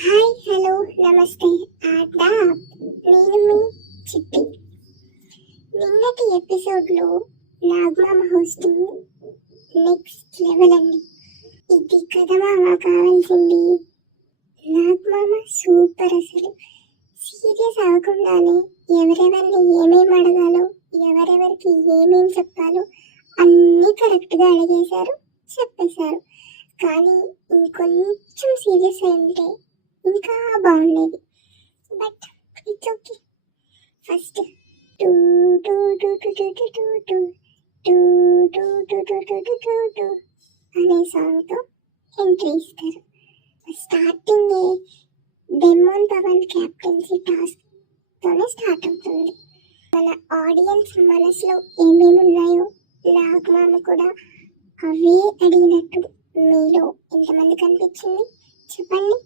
Hi hello నమస్తే ఆదాబ్. నేను మీ చిట్టి. నిన్నటి ఎపిసోడ్లో నాగమామ హోస్టింగ్ నెక్స్ట్ లెవెల్ అండి. ఇది కదా మామ కావాల్సింది. నాగమామ సూపర్. అసలు సీరియస్ అవ్వకుండానే ఎవరెవరిని ఏమేమి అడగాలో, ఎవరెవరికి ఏమేమి చెప్పాలో అన్నీ కరెక్ట్గా అడిగేశారు, చెప్పేశారు. కానీ ఇంకొంచెం సీరియస్ అయి ఉంటే ఇంకా బాగుండేది. But it's okay. First two two two two two two two two two two two two two two two two అనే సాంగ్తో ఎంట్రీ ఇస్తారు. స్టార్టింగ్ డెమోన్ పవన్ క్యాప్టెన్సీ టాస్క్తోనే స్టార్ట్ అవుతుంది. మన ఆడియన్స్ మనసులో ఏమేమి ఉన్నాయో నాగమామ కూడా అవే అడిగినట్టు మీలో ఎంతమంది కనిపించింది చెప్పండి.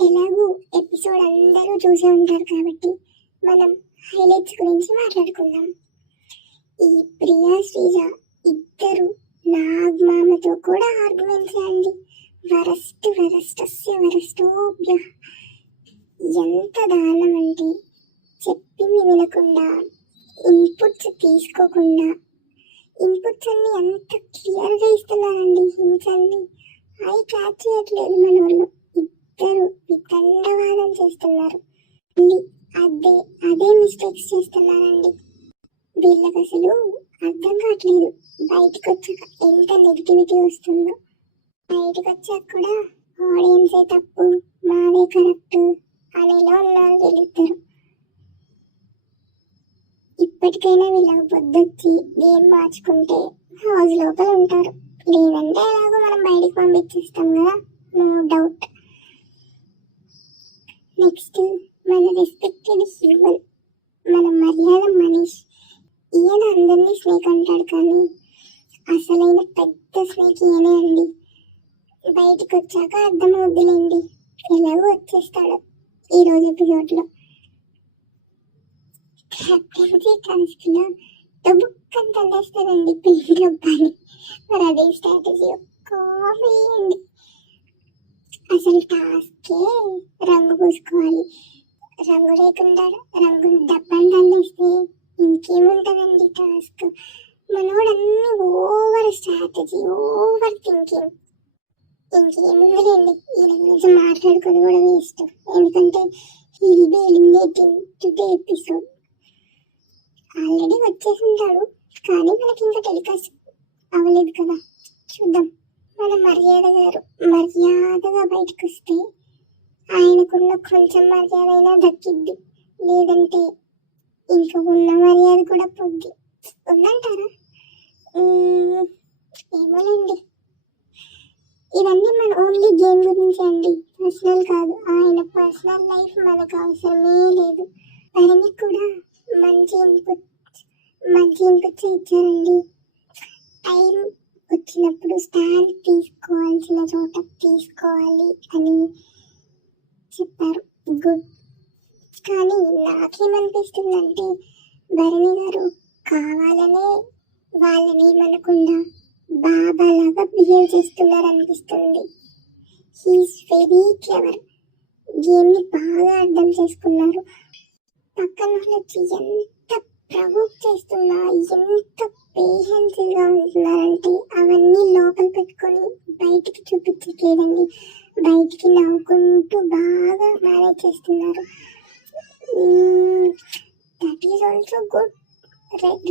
ఎలాగూ ఎపిసోడ్ అందరూ చూసే ఉంటారు కాబట్టి మనం హైలైట్స్ గురించి మాట్లాడుకుందాం. ఈ ప్రియా శ్రీజ ఇద్దరు నాగమామతో కూడా ఆర్గ్యుమెంట్స్ అండి. వరస్ట్ వరస్టస్య వరస్టోభ్య. ఎంత దారుణం అంటే చెప్పింది వినకుండా, ఇన్పుట్స్ తీసుకోకుండా, ఇన్పుట్స్ అన్ని అంత క్లియర్గా ఇస్తున్నారండి. హింట్స్ అన్ని అవి క్యాచ్ చేయట్లేదు మన వాళ్ళు. ఇద్దరు వితండవాదం చేస్తున్నారు. అదే అదే మిస్టేక్స్ చేస్తున్నారండి. వీళ్ళకి అసలు అర్థం కావట్లేదు. బయటకు వచ్చాక ఎంత నెగిటివిటీ వస్తుందో, బయటకు వచ్చాక కూడా ఆడియన్సే తప్పు, మాదే కరెక్ట్ అనేలా ఉన్నారు వీళ్ళిద్దరు. ఇప్పటికైనా వీళ్ళకి బొద్దొచ్చి గేమ్ మార్చుకుంటే హౌస్ లోపల ఉంటారు. లేదంటే ఎలాగో మనం బయటకు పంపించేస్తాం కదా, నో డౌట్. నెక్స్ట్ మన రెస్పెక్టెడ్ హ్యూమన్, మన మర్యాద మనీష్. ఈయన అందరినీ స్నేక్ అంటాడు కానీ అసలైన పెద్ద స్నేక్ ఈయనే అండి. బయటకు వచ్చాక అర్థమవుద్దులేండి, ఎలాగో వచ్చేస్తాడు ఈరోజు ఎపిసోడ్లో. క్యాప్టెన్సీ టాస్క్లో బుక్కని తల్లేస్తాడండి పెయింట్ డబ్బాని. మరి అదే స్ట్రాటజీ కాఫీ అండి. అసలు టాస్కే రంగు పూసుకోవాలి. రంగు లేకుండా రంగు డబ్బాని తల్లేస్తే ఇంకేముంటుందండి టాస్క్. మనోడన్నీ ఓవర్ స్ట్రాటజీ, ఓవర్ థింకింగ్. ఇంకేముందండి, ఈయన గురించి మాట్లాడుకొని కూడా వేస్ట్. ఎందుకంటే he will be eliminating today episode. Already వచ్చేసి ఉంటాడు కానీ మనకి ఇంకా టెలికాస్ట్ అవ్వలేదు కదా, చూద్దాం. మన మర్యాద గారు మర్యాదగా బయటకు వస్తే ఆయనకున్న కొంచెం మర్యాద అయినా దక్కిద్ది. లేదంటే ఇంకా ఉన్న మర్యాద కూడా పొద్దు ఉందంటారా? ఏమోనండి. ఇవన్నీ మన ఓన్లీ గేమ్ గురించి అండి, పర్సనల్ కాదు. ఆయన పర్సనల్ లైఫ్ మనకు అవసరమే లేదు. ఆయనకి కూడా మంచి ఇన్పుట్స్ ఇచ్చారండి. టైం వచ్చినప్పుడు స్టాండ్ తీసుకోవాల్సిన చోట తీసుకోవాలి అని చెప్పారు. గుడ్. కానీ నాకేమనిపిస్తుందంటే భరణి గారు కావాలనే వాళ్ళని ఏమనకుండా బాబాలాగా బిహేవ్ చేస్తున్నారు అనిపిస్తుంది. He is very clever. గేమ్ని బాగా అర్థం చేసుకున్నారు. పక్కన వాళ్ళు వచ్చి ఎంత ప్రవోక్ చేస్తున్నా, ఎంత పేషెన్స్గా ఉంటున్నారంటే అవన్నీ లోపల పెట్టుకొని బయటికి చూపించట్లేదండి. బయటికి నవ్వుకుంటూ బాగా మేనేజ్ చేస్తున్నారు. That is also good.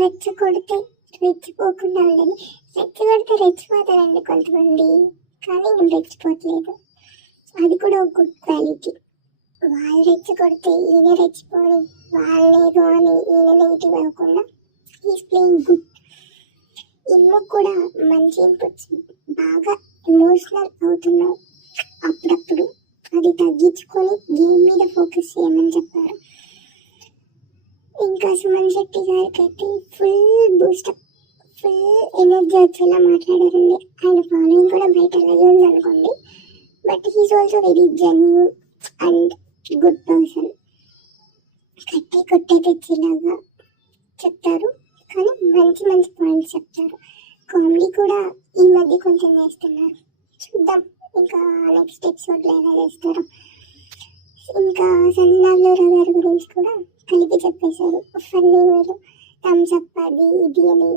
రెచ్చగొడితే రెచ్చిపోకుండా ఉండదు. రెచ్చగొడితే రెచ్చిపోతారండి కొంతమంది, కానీ రెచ్చిపోవట్లేదు. అది కూడా ఒక గుడ్ క్వాలిటీ. వాళ్ళు రెచ్చగొడితే ఈయన రెచ్చిపోని, వాళ్ళేదో అని ఈయన నెగిటివ్ అవ్వకుండా హీస్ ప్లేయింగ్ గుడ్. ఇన్ను కూడా మంచి ఇన్పుట్స్. బాగా ఎమోషనల్ అవుతున్నావు, అప్పుడప్పుడు అది తగ్గించుకొని గేమ్ మీద ఫోకస్ చేయమని చెప్పారు. ఇంకా సుమన్ శెట్టి గారికి అయితే ఫుల్ బూస్టప్, ఫుల్ ఎనర్జీ వచ్చేలా మాట్లాడారండి. ఆయన ఫాలోయింగ్ కూడా బయట అలాగే ఉంది అనుకోండి, but he's also very genuine and good person. కొట్టే తెచ్చేలాగా చెప్తారు కానీ మంచి మంచి పాయింట్స్ చెప్తారు. కామెడీ కూడా ఈ మధ్య కొంచెం చేస్తున్నారు, చూద్దాం ఇంకా నెక్స్ట్ ఎపిసోడ్లో ఎలా చేస్తారు. ఇంకా సంజనాగ్లో గారి గురించి కూడా కలిపి చెప్పేశారు. ఫన్నీ వేలో థమ్స్ అప్ అది ఇది అని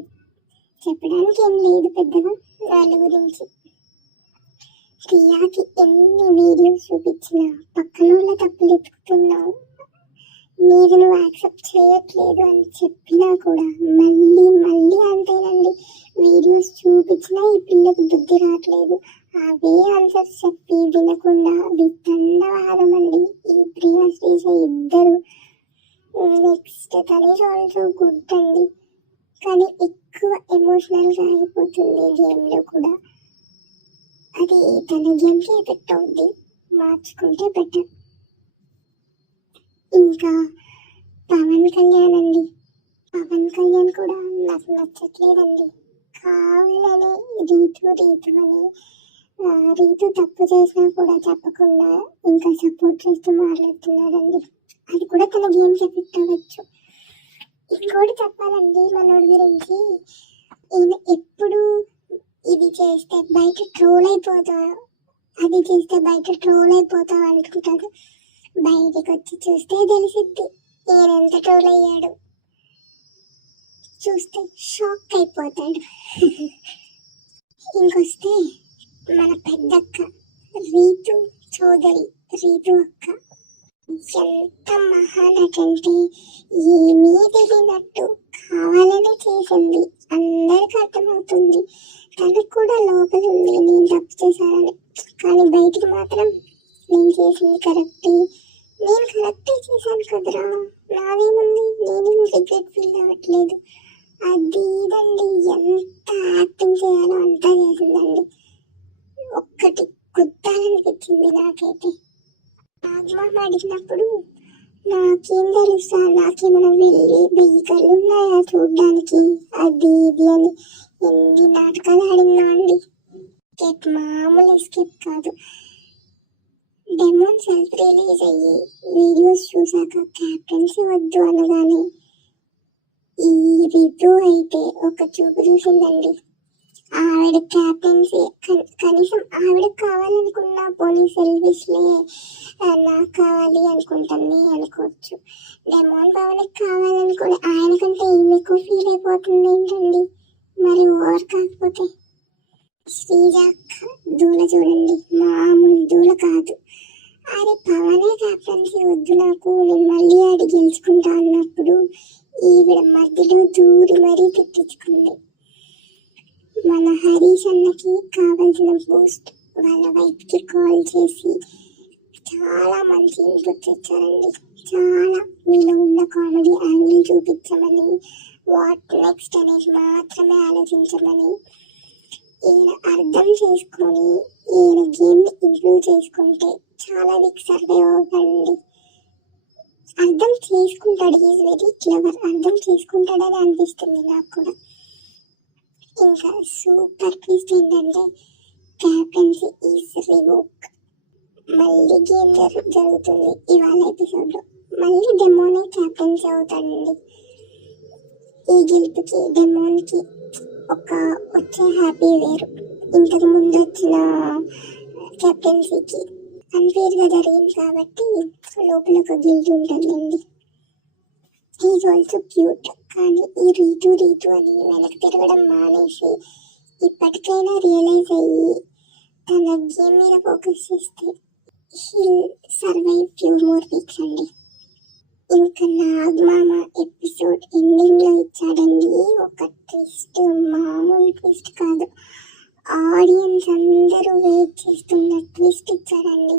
చెప్పడానికి ఏం లేదు పెద్దగా వాళ్ళ గురించి. ప్రియాకి ఎన్ని వీడియోస్ చూపించినా పక్కన వాళ్ళ తప్పులు ఎత్తుకుతున్నావు, మీరు నువ్వు యాక్సెప్ట్ చేయట్లేదు అని చెప్పినా కూడా మళ్ళీ మళ్ళీ అంతేనండి. వీడియోస్ చూపించినా ఈ పిల్లకి బుద్ధి రావట్లేదు. అవే ఆన్సర్స్ చెప్పి వినకుండా వితండవాదం అండి ఈ ప్రియా శ్రీజ ఇద్దరు. నెక్స్ట్ తనేజ్ ఆల్సో గుడ్ అండి, కానీ ఎక్కువ ఎమోషనల్గా అయిపోతుంది గేమ్లో కూడా. అది తన గేమ్కి ఎఫెక్ట్ అవుద్ది, మార్చుకుంటే బెటర్. ఇంకా పవన్ కళ్యాణ్ అండి, పవన్ కళ్యాణ్ కూడా నాకు నచ్చట్లేదండి. కావాలని రీతు అని రీతు తప్పు చేసినా కూడా చెప్పకుండా ఇంకా సపోర్ట్ చేస్తూ మాట్లాడుతున్నాడండి. అది కూడా తన గేమ్కి ఎఫెక్ట్ అవ్వచ్చు. ఇంకోటి చెప్పాలండి మనోడి గురించి, ఈయన ఎప్పుడు ఇది చేస్తే బయట ట్రోల్ అయిపోతాడు, అది చేస్తే బయట ట్రోల్ అయిపోతావు అనుకుంటాడు. బయటికి వచ్చి చూస్తే తెలిసిద్ది ఈయన ఎంత ట్రోల్ అయ్యాడు. చూస్తే షాక్ అయిపోతాడు. ఇంకొస్తే మన పెద్దక్క రీతు చౌదరి, రీతు అక్క ఎంత మహానటంటే ఏమీ తెలియనట్టు కావాలని చేసింది. అందరికి అర్థమవుతుంది తనకు కూడా లోపల ఉంది నేను తప్పు చేశానని. కానీ బయటికి మాత్రం నేను చేసింది కరెక్టే, నేను కరెక్టే చేశాను కదరా, నాదేముంది, నేనేం రిగ్రెట్ ఫీల్ అవ్వట్లేదు, అది ఇదండి ఎంత యాక్టింగ్ చేయాలో అంతా చేసిందండి. ఒక్కటి కుద్దాలనిపించింది నాకైతే. నాగమామ అడిగినప్పుడు నాకేం తెలుసా, నాకేమైనా వెళ్ళి 1000 కళ్ళు ఉన్నాయా చూడ్డానికి, అది ఇది అని ఎన్ని నాటకాలు ఆడిందా అండి. మామూలు ఎస్కేప్ కాదు. డెమోన్ సెల్ఫ్ రిలీజ్ అయ్యి వీడియోస్ చూసాక క్యాప్టెన్సీ వద్దు అనగానే ఈ రితు అయితే ఒక చూపు చూసిందండి. ఆవిడ క్యాప్టెన్సీ కనీసం ఆవిడకి కావాలనుకున్న పోనీ సెల్ఫిష్లే నాకు కావాలి అనుకుంటుంది అనుకోవచ్చు. డెమోన్ పవన్కి కావాలనుకుని ఆయన కంటే ఈమెకు ఫీల్ అయిపోతుంది ఏంటండి, మరి ఓవర్ కాకపోతే. శ్రీజ దూల చూడండి, మామూలు దూల కాదు. అరే పవనే క్యాప్టెన్సీ వద్దు నాకు, నేను మళ్ళీ ఆడి గెలుచుకుంటా అన్నప్పుడు ఈవిడ మధ్యలో దూరి మరీ తిట్టించుకుంది. మన హరీష్ అన్నకి కావాల్సిన బూస్ట్ వాళ్ళ వైఫ్కి కాల్ చేసి చాలా మంచి ఇన్పుట్స్ ఇచ్చారండి. చాలా మీలో ఉన్న కామెడీ యాంగిల్ చూపించమని, వాట్ నెక్స్ట్ అనేది మాత్రమే ఆలోచించమని, ఈయన అర్థం చేసుకొని ఈయన గేమ్ని ఇంప్రూవ్ చేసుకుంటే చాలా వీక్ సర్వే అవ్వకండి. అర్థం చేసుకుంటాడు, ఈజ్ వెరీ క్లవర్, అర్థం చేసుకుంటాడని అనిపిస్తుంది నాకు కూడా. ఇంకా సూపర్ ట్విస్ట్ ఏంటంటే క్యాప్టెన్సీ ఈజ్ రివోక్. మళ్ళీ గేమ్ జరుగుతుంది ఇవాళ ఎపిసోడ్లో, మళ్ళీ డెమోనే క్యాప్టెన్సీ అవుతాడండి. ఈ గెలుపుకి డెమోన్కి ఒక వచ్చే హ్యాపీ వేరు, ఇంతకు ముందు వచ్చిన కెప్టెన్సీకి అన్ఫేర్గా జరిగింది కాబట్టి లోపల ఒక గిల్ట్ ఉంటుందండి. ఈజ్ ఆల్సో క్యూట్, కానీ ఈ రీతు అని వెనక్కి తిరగడం మానేసి ఇప్పటికైనా రియలైజ్ అయ్యి తన గేమ్ మీద ఫోకస్ చేస్తే he'll survive few more weeks అండి. ఇంకా నాగమామ ఎపిసోడ్ ఎండింగ్లో ఇచ్చాడండి ఒక ట్విస్ట్, మామూలు ట్విస్ట్ కాదు, ఆడియన్స్ అందరూ వెయిట్ చేస్తున్న ట్విస్ట్ ఇచ్చాడండి.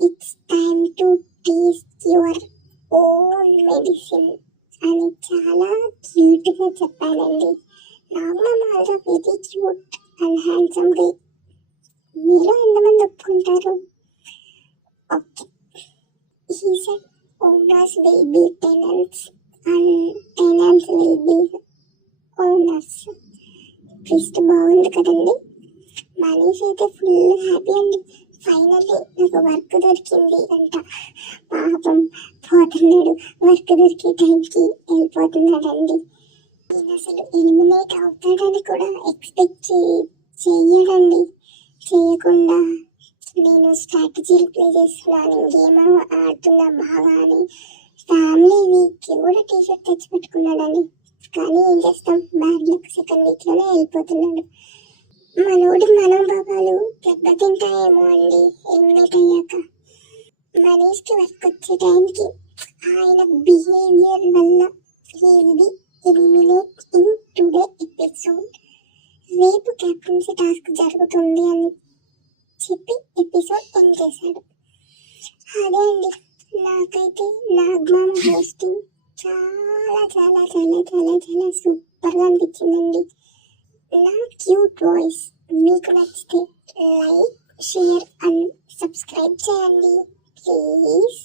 It's time to taste your own medicine అని చాలా క్యూట్గా చెప్పాడండి. నాగమామ also very cute and handsome guy. మీలో ఎంతమంది ఒప్పుకుంటారు? Okay, he said owners will be tenants and tenants will be owners. Twist బాగుంది కదండి. మనీష్ అయితే ఫుల్ హ్యాపీ అండి, ఫైనల్లీ నాకు వర్క్ దొరికింది అంట. పాపం పోతున్నాడు, వర్క్ దొరికే టైంకి వెళ్ళిపోతున్నాడండి. నేను అసలు ఎలిమినేట్ అవుతాడని కూడా ఎక్స్పెక్ట్ చేయడండి. చేయకుండా నేను స్ట్రాటజీలు ప్లే చేస్తున్నాను, గేమ్ ఆడుతున్నా బాగా అని ఫ్యామిలీ వీక్కి కూడా టీ షర్ట్ తెచ్చి పెట్టుకున్నాడండి. కానీ ఏం చేస్తాం, బ్యాడ్ లక్ సెకండ్ వీక్లోనే వెళ్ళిపోతున్నాడు. మనోడి మనోభావాలు దెబ్బతింటాయేమో అండి ఎలిమినేట్ అయ్యాక. మనీష్కి వర్క్ వచ్చే టైంకి ఆయన బిహేవియర్ వల్ల he will B eliminate in today episode. రేపు కెప్టెన్సీ టాస్క్ జరుగుతుంది అని చెప్పి ఎపిసోడ్ ఎండ్ చేశాడు. అదే అండి, నాకైతే నాగ్మామ హోస్టింగ్ చాలా చాలా చాలా చాలా చాలా సూపర్గా అనిపించిందండి. నా క్యూట్ వాయిస్ మీకు నచ్చితే లైక్, షేర్ అండ్ సబ్స్క్రైబ్ చేయండి ప్లీజ్.